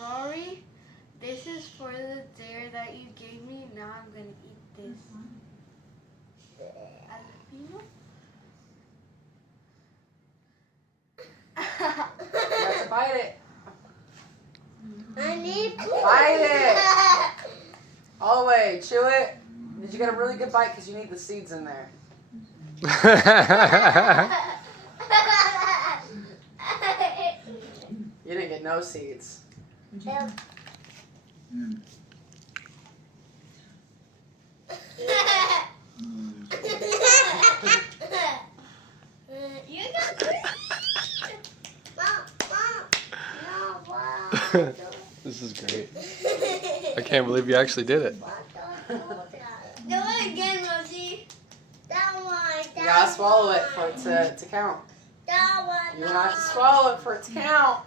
Rory, this is for the dare that you gave me. Now I'm going to eat this. Jalapeno? You have to bite it. I need to Bite it. All the way. Chew it. Did you get a really good bite? Because you need the seeds in there. You didn't get no seeds. Yeah. You got This is great. I can't believe you actually did it. Do it again, Rosie. That one. You gotta swallow it for it to count. That one. You have to swallow it for it to count.